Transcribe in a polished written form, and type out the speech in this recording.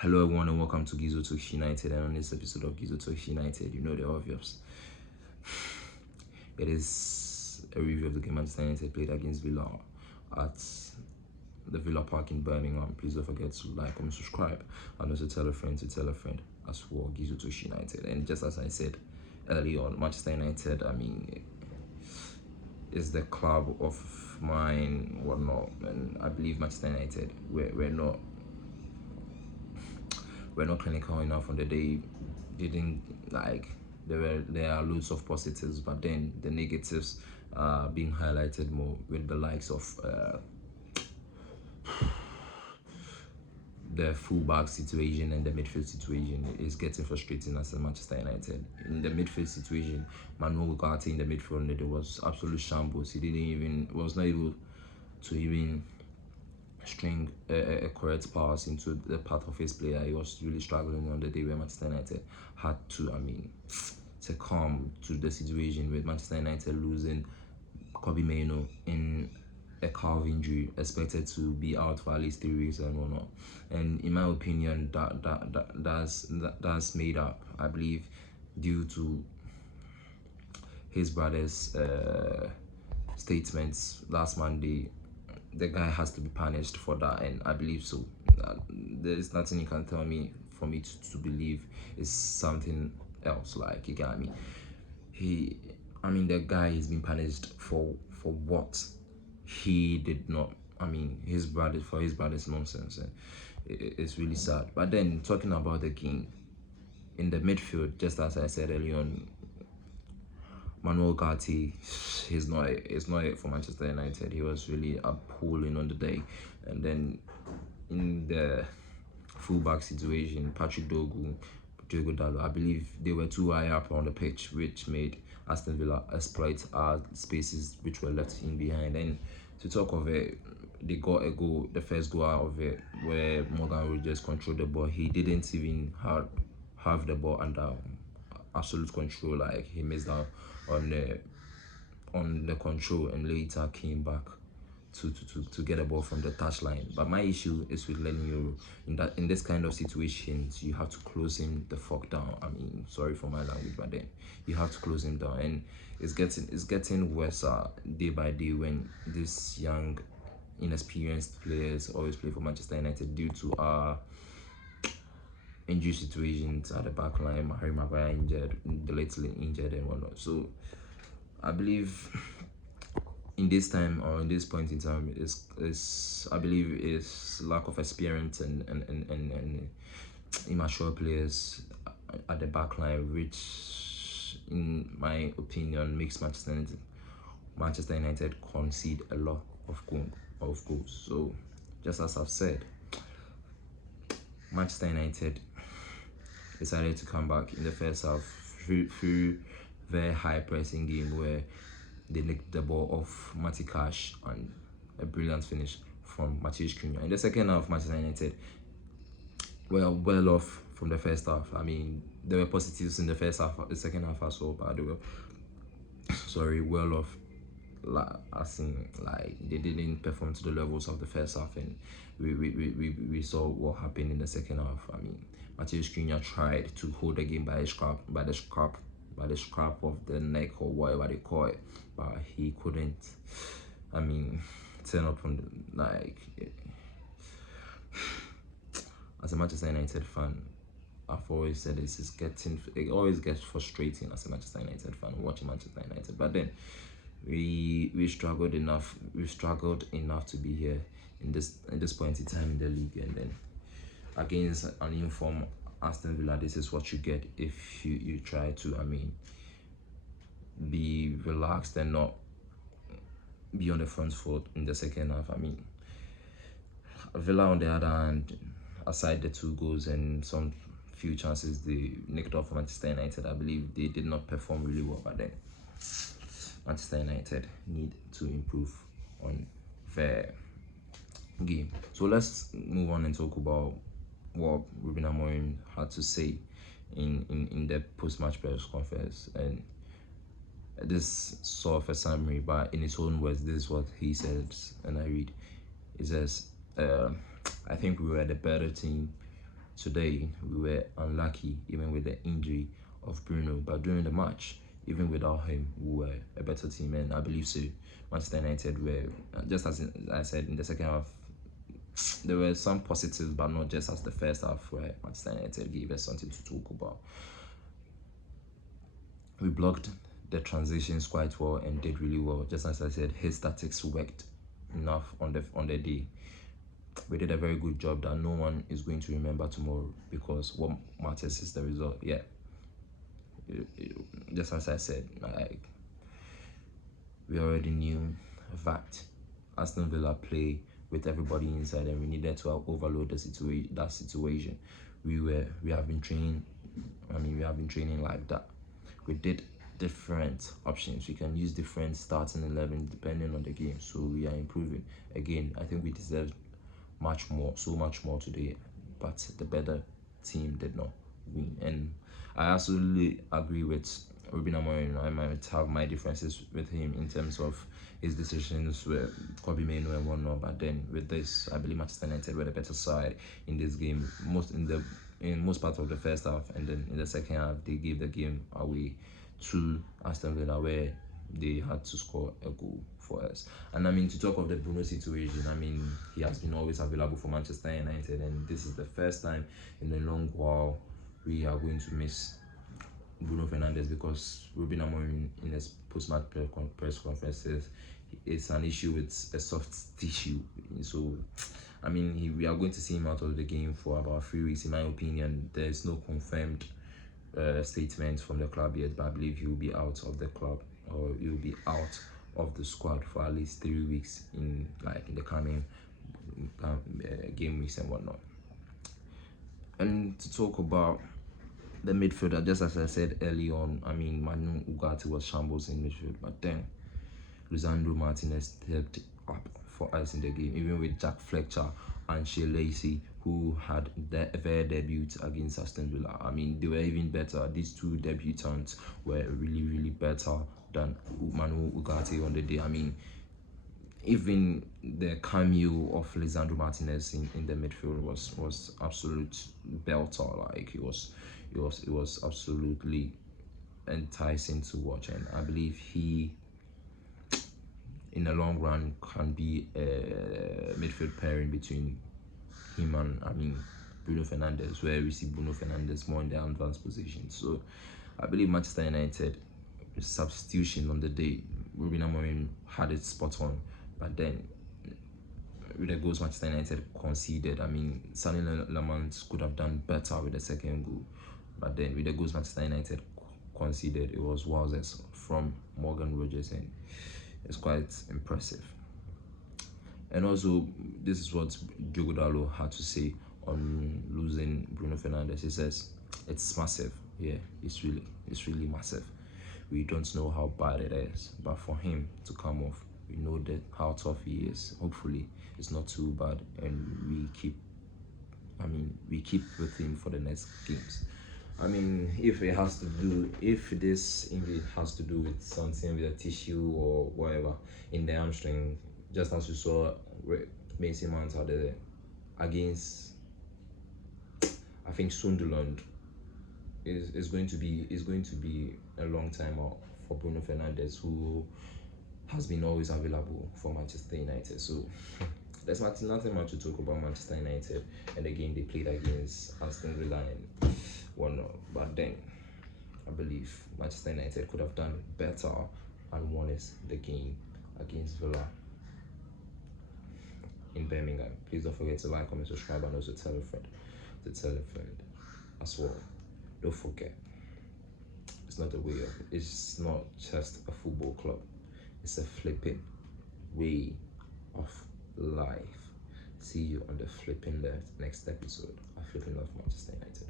Hello everyone and welcome to Gizo Talks United, and on this episode of Gizo Talks United, you know the obvious. It is a review of the game Manchester United played against Villa at the Villa Park in Birmingham. Please don't forget to like, comment, subscribe, and also tell a friend as well. Gizo Talks United. And just as I said earlier on, Manchester United, is the club of mine, whatnot, and I believe Manchester United, we're not clinical enough on the day. Didn't like there are loads of positives, but then the negatives being highlighted more with the likes of the fullback situation and the midfield situation is getting frustrating as a Manchester United. In the midfield situation, Manuel Ugarte in the midfield, there was absolute shambles. He was not able to even string a correct pass into the path of his player. He was really struggling on the day where Manchester United had to, succumb to the situation with Manchester United losing Kobe Mainoo in a calf injury, expected to be out for at least 3 weeks and whatnot. And in my opinion, that's made up, I believe, due to his brother's statements last Monday. The guy has to be punished for that, and I believe so. There's nothing you can tell me for me to believe is something else. Like, you get me? The guy is being punished for what he did not. His brother's nonsense, and it's really sad. But then talking about the game in the midfield, just as I said earlier on, Manuel Ugarte, it's not it for Manchester United. He was really appalling on the day. And then in the fullback situation, Patrick Dogu, Diogo Dalot, I believe they were too high up on the pitch, which made Aston Villa exploit our spaces which were left in behind. And to talk of it, they got a goal, the first goal out of it, where Morgan Rogers controlled the ball. He didn't even have the ball under absolute control. Like, he missed out on the control and later came back to get a ball from the touchline. But my issue is with Lenny Yoro. In this kind of situations, you have to close him the fuck down. Sorry for my language, but then you have to close him down. And it's getting worse day by day when these young, inexperienced players always play for Manchester United due to our injury situations at the back line. Harry Maguire injured, Delately injured and whatnot. So I believe in this time, or in this point in time, is lack of experience and immature players at the back line, which in my opinion makes Manchester United concede a lot of goals. So just as I've said, Manchester United decided to come back in the first half through very high pressing game where they nicked the ball off Matty Cash and a brilliant finish from Matheus Cunha. In the second half, Manchester United were well off from the first half. There were positives in the first half, the second half as well, but they were well off. They didn't perform to the levels of the first half, and we saw what happened in the second half. Matheus Cunha tried to hold the game by the scrap of the neck or whatever they call it, but he couldn't turn up on as a Manchester United fan. I've always said this is it always gets frustrating as a Manchester United fan watching Manchester United. But then we struggled enough to be here in this point in time in the league, and then against an informed Aston Villa, this is what you get if you try to be relaxed and not be on the front foot in the second half. Villa on the other hand, aside the 2 goals and some few chances they nicked off Manchester United, I believe they did not perform really well. But then Manchester United need to improve on their game. So let's move on and talk about what Ruben Amorim had to say in the post-match press conference. And this sort of a summary, but in his own words, this is what he says, and I read. He says, I think we were the better team Today we were unlucky even with the injury of Bruno, but during the match, even without him, we were a better team, and I believe so. Manchester United were, just as I said, in the second half, there were some positives, but not just as the first half where Manchester United gave us something to talk about. We blocked the transitions quite well and did really well. Just as I said, his tactics worked enough on the day. We did a very good job that no one is going to remember tomorrow, because what matters is the result. Yeah, just as I said, like, we already knew that Aston Villa play with everybody inside, and we needed to overload the situation. We have been training. I mean, we have been training like that. We did different options. We can use different starting 11 depending on the game. So we are improving. Again, I think we deserve much more, so much more today, but the better team did not win. And I absolutely agree with Ruben Amorim. I might have my differences with him in terms of his decisions with Kobe Mainoo and whatnot, but then with this, I believe Manchester United were the better side in this game. In most parts of the first half, and then in the second half, they gave the game away to Aston Villa, where they had to score a goal for us. And I mean, to talk of the Bruno situation, I mean, he has been always available for Manchester United, and this is the first time in a long while we are going to miss Bruno Fernandes, because Ruben Amorim in his post-match press conferences, it's an issue with a soft tissue. So, I mean, we are going to see him out of the game for about 3 weeks, in my opinion. There's no confirmed statement from the club yet, but I believe he will be out of the club, or he will be out of the squad for at least 3 weeks in the coming game weeks and whatnot. And to talk about the midfielder, just as I said early on, I mean, Manu Ugarte was shambles in midfield, but then Lisandro Martinez stepped up for us in the game, even with Jack Fletcher and Shea Lacey, who had their debut against Aston Villa. I mean, they were even better. These two debutants were really, really better than Manu Ugarte on the day. I mean, even the cameo of Lisandro Martinez in the midfield was absolute belter. Like, it was absolutely enticing to watch, and I believe he, in the long run, can be a midfield pairing between him and, I mean, Bruno Fernandes, where we see Bruno Fernandes more in the advanced position. So I believe Manchester United substitution on the day, Ruben Amorim had it spot on, but then with the goals Manchester United conceded, I mean, Sané Lamont could have done better with the second goal, but then with the goals Manchester United conceded, it was wowzers from Morgan Rogers, and it's quite impressive. And also, this is what Diogo Dalot had to say on losing Bruno Fernandes. He says, it's massive. Yeah, it's really massive. We don't know how bad it is, but for him to come off, we know that how tough he is. Hopefully it's not too bad, and we keep with him for the next games. I mean, if this injury has to do with something with a tissue or whatever in the hamstring, just as you saw Mason Mount against, I think, Sunderland, is going to be a long time out for Bruno Fernandes, who has been always available for Manchester United. So there's nothing much to talk about Manchester United and the game they played against Aston Villa and whatnot. But then I believe Manchester United could have done better and won the game against Villa in Birmingham. Please don't forget to like, comment, subscribe, and also tell a friend as well. Don't forget, it's not a way of, it's not just a football club, it's a flipping way of life. See you on the flipping left next episode of Flipping Love Manchester United.